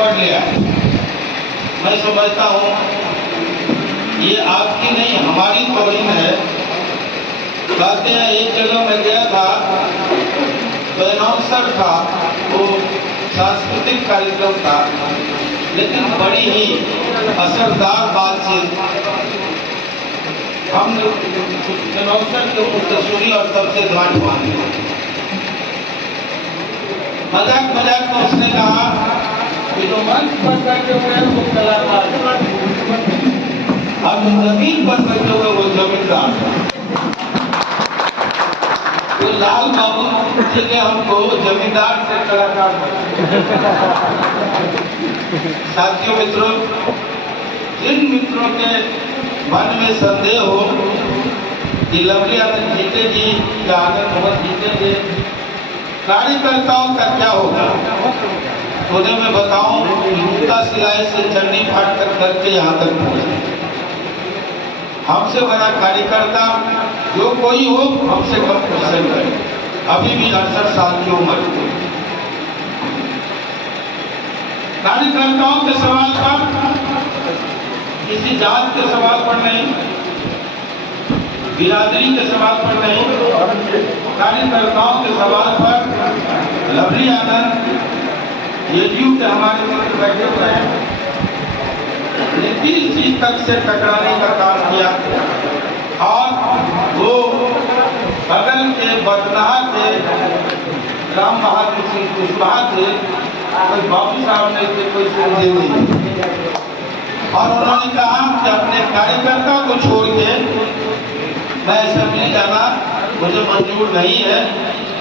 पढ़ लिया। मैं समझता हूँ ये आपकी नहीं हमारी तौहीन है। कहते हैं एक जगह मैं गया था तो अनाउंसर था, वो सांस्कृतिक कार्यक्रम था, लेकिन बड़ी ही असरदार बातचीत। हम अनाउंसर के मुझसे सुनी और तब से ध्यान मांगे। मजाक मजाक में उसने कहा कि जो मंच पर बैठे हुए हैं वो कलाकार, और जो जमीन पर बैठे हुए वो जमींदार। तो लाल बाबू जी ने हमको जमींदार से कलाकार बनाया। साथियों मित्रों, जिन मित्रों के मन में संदेह हो कि लवली आनंद जीतेगी या आनंद मोहन जीतेंगे, कार्यकर्ताओं का क्या होगा, उन्हें मैं बताऊं कि जूता सिलाई से चन्नी फाट कर करके यहाँ तक पहुंचे। हमसे बड़ा कार्यकर्ता जो कोई हो हमसे कम परसेंट है। अभी भी 68 साल की उम्र। कार्यकर्ताओं के सवाल पर, किसी जात के सवाल पर नहीं, बिरादरी के सवाल पर नहीं, कार्यकर्ताओं के सवाल पर लवली आनंद जेडीयू के हमारे मित्र बैठे हुए हैं, लेकिन इस चीज तक से टकराने का काम किया। और वो बगल के बदनाहा के राम बहादुर सिंह कुशवाहा थे, कोई बाबू साहब नहीं थे, कोई संजय नहीं। और उन्होंने कहा कि अपने कार्यकर्ता को छोड़ के मैं असेंबली जाना मुझे मंजूर नहीं है।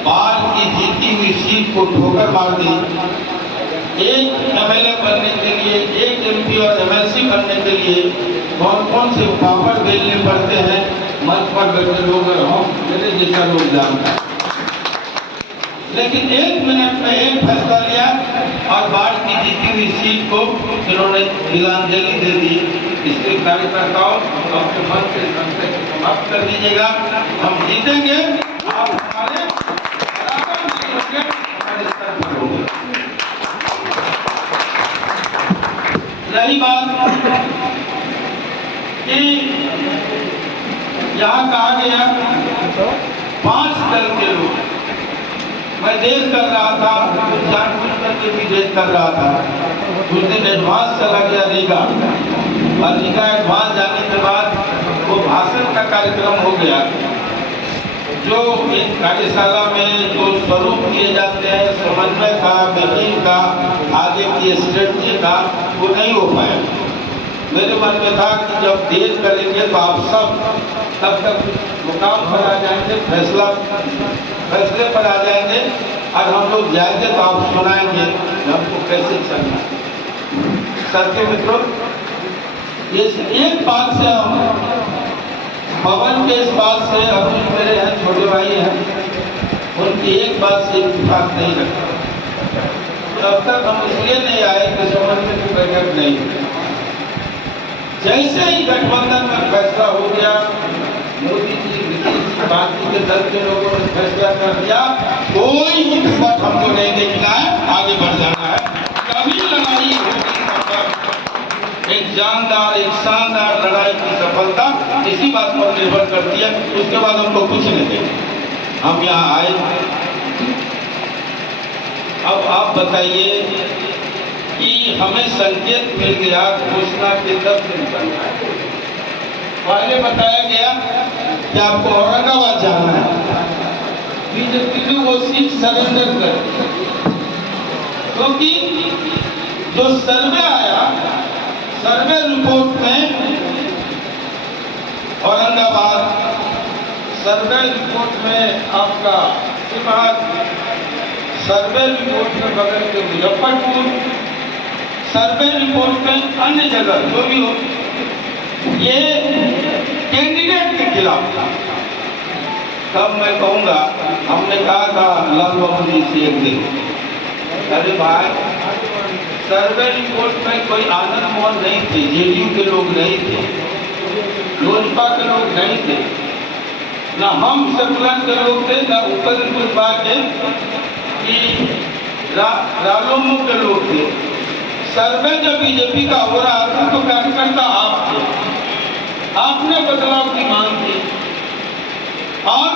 बाल की जीती हुई सीट को ठोकर मार दी। एक एमएलए बनने के लिए, एक एमपी और एमएलसी बनने के लिए कौन कौन से पापड़ बेलने पड़ते हैं मंच पर बैठे लोग और हम मेरे जैसा लोग जानता है। लेकिन एक मिनट में एक फैसला लिया और बाढ़ की जीती हुई सीट को इन्होंने तिलांजलि दे दी। इसके कार्यकर्ताओं अपने मन से संशय को समाप्त कर दीजिएगा। हम जीतेंगे, आप हमारे बराबर नहीं होंगे, हमारे स्तर पर होंगे। रही बात कि यहाँ कहा गया 5 दल के लोग, मैं देख कर रहा था, जानबूझ करके भी देख कर रहा था। कुछ दिन एडवांस चला गया रीगा, और रीगा एडवांस जाने के बाद वो भाषण का कार्यक्रम हो गया। जो एक कार्यशाला में जो स्वरूप किए जाते हैं समन्वय का, मीटिंग का, आगे की स्ट्रेटजी का, वो नहीं हो पाया। मेरे मन में था कि जब देर करेंगे तो आप सब तब तक मुकाम पर आ जाएंगे, फैसले पर आ जाएंगे, और हम लोग जाएंगे तो आप सुनाएंगे हमको कैसे चलना है। साथियों मित्रों, ये एक बात से हम पवन के इस बात से, अभी मेरे हैं छोटे भाई हैं, उनकी एक बात से इत्तेफाक नहीं रखता। अब तक हम इसलिए नहीं आए कि समन्वय की बैठक नहीं हुई। जैसे ही गठबंधन में फैसला हो गया, मोदी जी, नीतीश जी, बाकी के दल के लोगों ने फैसला कर दिया, कोई हिम्मत हमको नहीं देखना है, आगे बढ़ जाना है। कभी लड़ाई होगी सफल, एक जानदार, एक शानदार लड़ाई की सफलता इसी बात पर निर्भर करती है। उसके बाद हमको कुछ नहीं देना। हम यहाँ आए, अब आप बताइए कि हमें संकेत मिल गया घोषणा के 10 दिन पहले। पहले बताया गया कि आपको औरंगाबाद जाना है, बीजेपी ने वो सीट सरेंडर कर, क्योंकि जो सर्वे आया, सर्वे रिपोर्ट में औरंगाबाद, सर्वे रिपोर्ट में आपका शिवहर, सर्वे रिपोर्ट में बगल के मुजफ्फरपुर, सर्वे रिपोर्ट में अन्य जगह जो भी हो, ये कैंडिडेट के खिलाफ था। तब मैं कहूँगा, हमने कहा था लाल बाबू जी से एक दिन, अरे भाई सर्वे रिपोर्ट में कोई आनंद मोहन नहीं थे, जेडीयू के लोग नहीं थे, लोजपा के लोग नहीं थे, ना हम सेकुलर के लोग थे, ना ऊपर कुछ बात है कि रालोमो के लोग थे। सर्वे जब बीजेपी का हो रहा था तो कार्यकर्ता आप थे, आपने बदलाव की मांग की और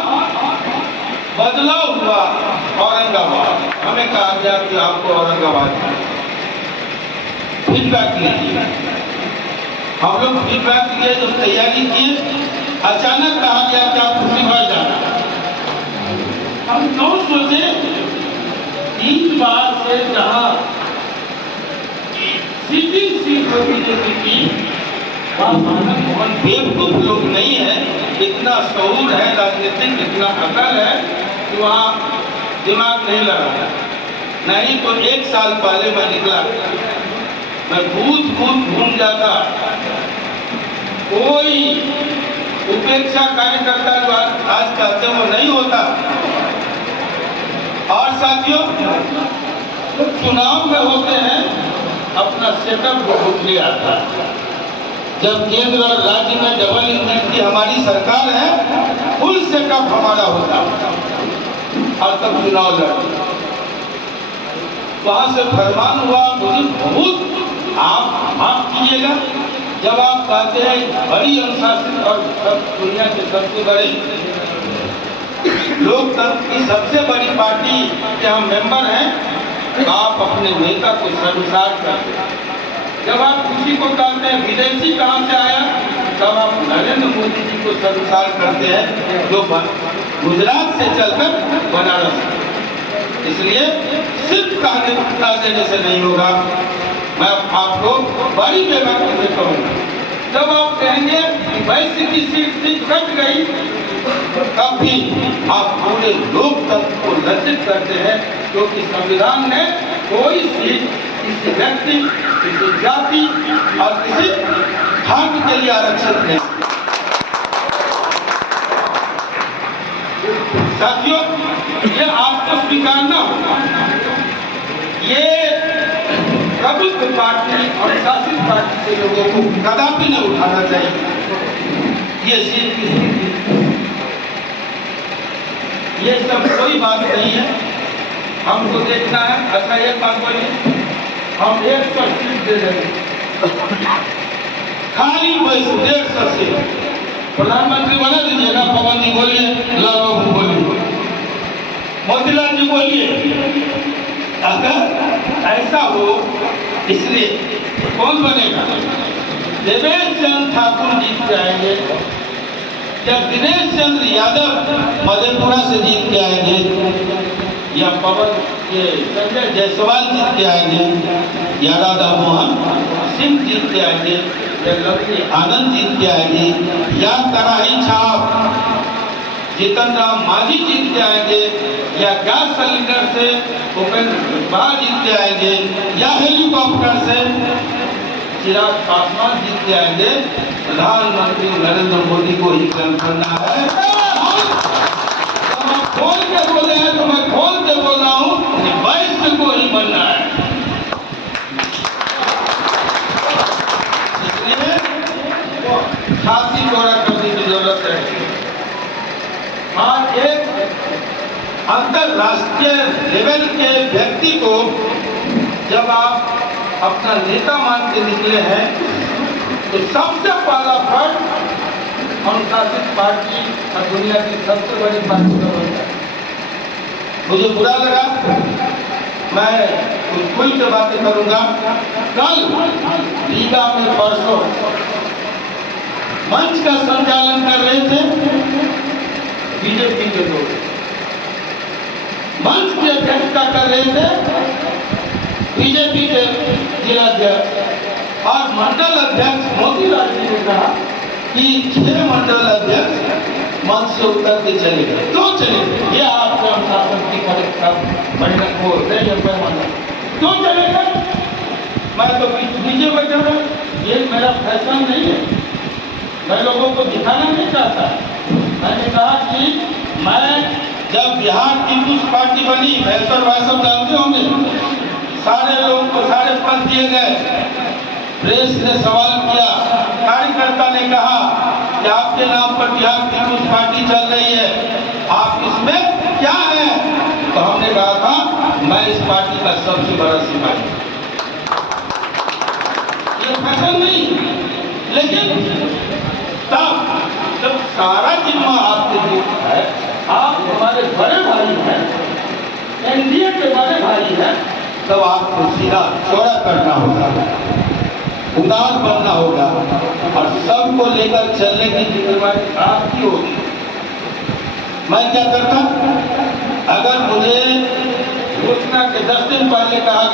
बदलाव हुआ औरंगाबाद। हमें कहा गया कि आपको औरंगाबाद फीडबैक लीजिए। हम लोग फीडबैक लिए, जो तैयारी किए, अचानक कहा गया कि आप उसी बार जाना। हम क्यों सोचे 3 बार से जहां सीटिंग सीट हो बीजेपी की, वहां मानव मोहन बेवकूफ लोग नहीं है, इतना शऊर है राजनीतिक, इतना अकल है कि वहां दिमाग नहीं लगा। नहीं तो 1 साल पहले मैं निकला, मैं बूथ घूम जाता, कोई उपेक्षा कार्यकर्ता जो आज कहते वो नहीं होता। और साथियों, चुनाव में होते हैं अपना सेटअप बहुत ले आता है। जब केंद्र और राज्य में डबल इंजन की हमारी सरकार है, फुल सेटअप हमारा होता और तब चुनाव लड़ते। वहां से फरमान हुआ, मुझे बहुत आप माफ कीजिएगा, जब आप कहते हैं बड़ी अनुशासित और दुनिया के सबसे बड़े लोकतंत्र की सबसे बड़ी पार्टी के हम मेंबर हैं, आप अपने नेता को सर्वसार करते हैं। जब आप किसी को कहते हैं विदेशी कहां से आया, तब आप नरेंद्र मोदी जी को सर्वसार करते हैं, जो गुजरात से चलकर बनारस। इसलिए सिर्फ कह देने से नहीं होगा। मैं आपको बड़ी बेबाकी से कहूँगा, जब आप कहेंगे कि वैश्य की सीट कट गई, तब भी आप पूरे लोकतंत्र को लज्जित करते हैं, क्योंकि संविधान ने कोई सीट किसी व्यक्ति, किसी जाति और किसी धर्म के लिए आरक्षित नहीं। साथियों, ये आपको स्वीकारना होगा, ये प्रबुद्ध पार्टी और शासित पार्टी के लोगों को कदापि नहीं उठाना चाहिए। ये सीट किसी, ये सब कोई बात नहीं है, हमको देखना है। अच्छा, एक बात बोलिए, हम 100 सीट दे रहे हैं, खाली 150 सीट। प्रधानमंत्री बना दीजिएगा, पवन जी बोलिए, लाल बाबू बोलिए, मोतीलाल जी बोलिए। अगर ऐसा हो, इसलिए कौन बनेगा? देवेश चंद्र ठाकुर जीत जाएंगे या दिनेश चंद्र यादव मधेपुरा से जीत के आएंगे, या पवन के संजय जायसवाल जीत के आएंगे, या राधा मोहन सिंह जीत के आएंगे, या लक्ष्मी आनंद जीत के आएंगे, या कराही छाप जीतन राम मांझी जीत के आएंगे, या गैस सिलेंडर से उपेंद्र कुशवाहा जीत के आएंगे, या हेलीकॉप्टर से चिराग पासवान जीत के आएंगे। प्रधानमंत्री नरेंद्र मोदी को ही करना है। खोल के बोले हैं तो मैं खोल के बोल रहा हूँ कि वैश्य को ही बनना है। इसलिए छाती चौड़ा करने की जरूरत है। आज एक अंतरराष्ट्रीय लेवल के व्यक्ति को जब आप अपना नेता मान के निकले हैं, तो सबसे पहला फर्क अनुशासित पार्टी और दुनिया की सबसे बड़ी पार्टी का बनता है। मुझे बुरा लगा, मैं कुछ खुल के बातें करूंगा। कल रीगा में परसों मंच का संचालन कर रहे थे बीजेपी के लोग, मंच की अध्यक्षता कर रहे थे बीजेपी के जिलाध्यक्ष और मंडल अध्यक्ष मोतीलाल जी ने कहा कि 6 मंडल अध्यक्ष मंच से उतर के चले गए। क्यों चले गए? ये आपके अनुशासन की परिणत हो पैमाना। क्यों चले गए? मैं तो नीचे बैठा हूं, ये मेरा फैसला नहीं है, मैं लोगों को दिखाना नहीं चाहता। मैंने कहा कि मैं जब बिहार पीपुल्स पार्टी बनी, महेश्वर भाई सब जानते होंगे, सारे लोगों को सारे पद दिए गए। प्रेस ने सवाल किया, कार्यकर्ता ने कहा कि आपके नाम पर बिहार पीपुल्स पार्टी चल रही है, आप इसमें क्या है? तो हमने कहा था मैं इस पार्टी का सबसे बड़ा सिपाही। लेकिन तब जब सारा जिम्मा आपके ऊपर है, आप हमारे बड़े भाई हैं, एनडीए के बड़े भाई हैं, तब आपको सीधा चौड़ा करना होगा, उदार बनना होगा और सबको लेकर चलने की जिम्मेदारी आपकी होगी। मैं क्या करता, अगर मुझे घोषणा के 10 दिन पहले कहा